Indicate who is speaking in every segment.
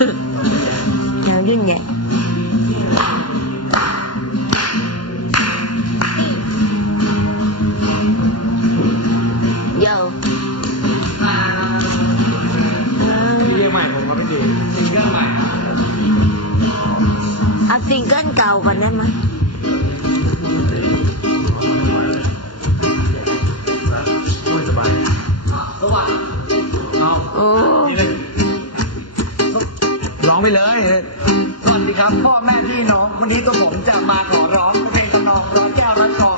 Speaker 1: น้ำดิ้นไงโย
Speaker 2: เรี
Speaker 1: องได้ไหมย
Speaker 2: ไม่สวัสดีเอา
Speaker 1: โอ้
Speaker 2: ร้องไปเลย สวัสดีครับพ่อแม่พี่น้อง วันนี้ตัวผมจะมาขอร้องเพลงกำนองร้องแก้วร้อยทอ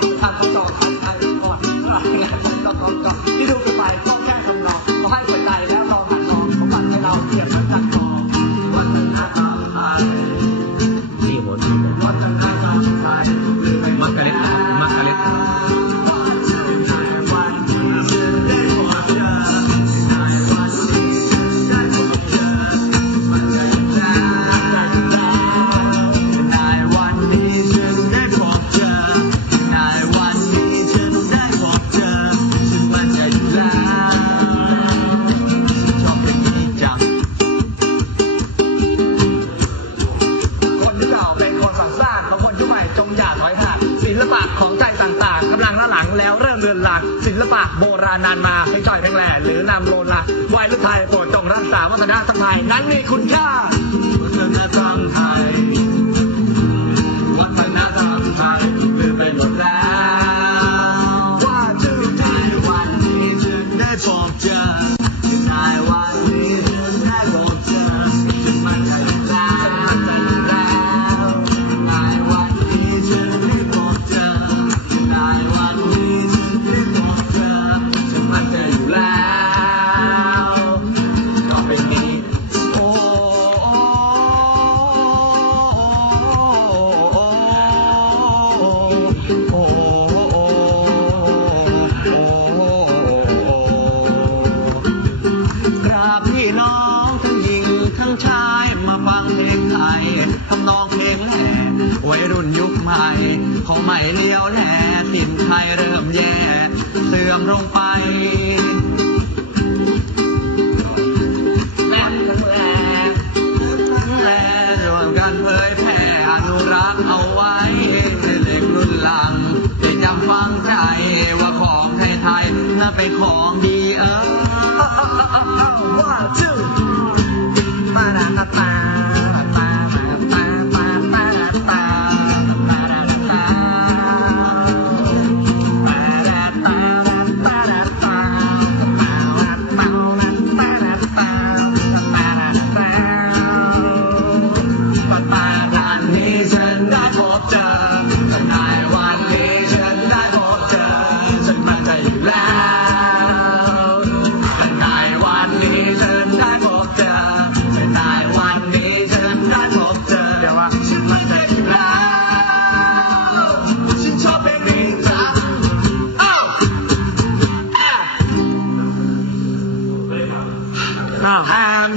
Speaker 2: กำลังละหลังแล้วเริ่มเลือนหลังศิลปะโบราณนานมาให้จ่อยแพงแหล่หรือนำโลละไว้ลูกไทยโปรดจงรักษาวัฒนธรรมไทยนั้นมีคุณค่าวัฒนธรรมไทยวัฒนธรรมไทยลืมไปหมดแล้วว่าจะในวันนี้ฉันได้พบเจอ กราบพี่น้องทั้งหญิงทั้งชายมาฟังเพลงไทยทำนองเพลงแหล่วัยรุ่นยุคใหม่เขาไม่เลี้ยวแหล่ถิ่นไทยเริ่มแย่ เสื่อมลงไป น่าเป็นของดีเออว่าชื่อปาราตาตาปาราตาป ชอบเพลงนี้จังเอ้าอะ
Speaker 3: อ้าว
Speaker 2: อ่าน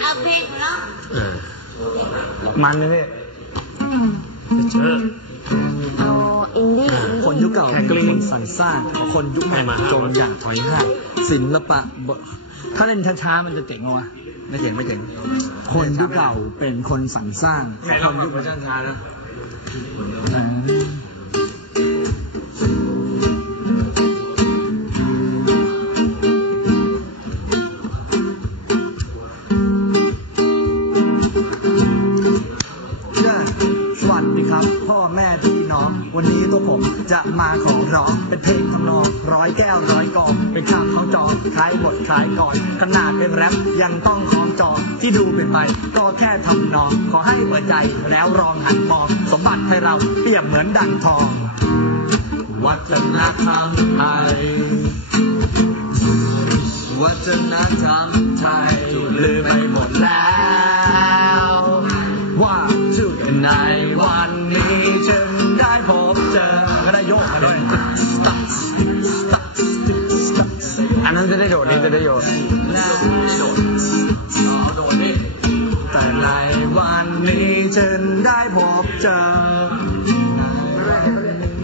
Speaker 1: เอาเพลงเนาะ
Speaker 3: มันเลยพี่
Speaker 1: เอาอินดี้อิน
Speaker 2: คน
Speaker 1: ดี้
Speaker 2: ยุคเก่าเป็นคนสรรสร้าง คนยุคใหม่จงอย่าถอยห่างศิลปะบถ้าเล่นช้าๆมันจะเจ๋งวะ ไม่เจ๋งไม่เจ๋งคนยุคเก่าเป็นคนสรรสร้าง
Speaker 3: ไหนลองมาเวอร์ชันช้านะ
Speaker 2: วันนี้ตัวผมจะมาขอร้องเป็นเพลงทำนองร้อยแก้วร้อยกองเป็นคำเขาจองคล้ายบทคล้ายก่อนขนาดเป็นแรปยังต้องคล้องจองที่ดูเป็นไป ก็แค่ทำนอง ขอให้หัวใจแล้วรองหันมองสมบัติให้เราเปรียบเหมือนดังทอง วัฒนธรรมไทย ในวันนี้ฉันได้พบเจอก็ได้โยกมาด้วย
Speaker 3: อันนั้นจะได้โดดนี่จะได้โยน
Speaker 2: แต่ในวันนี้ฉันได้พบเจอ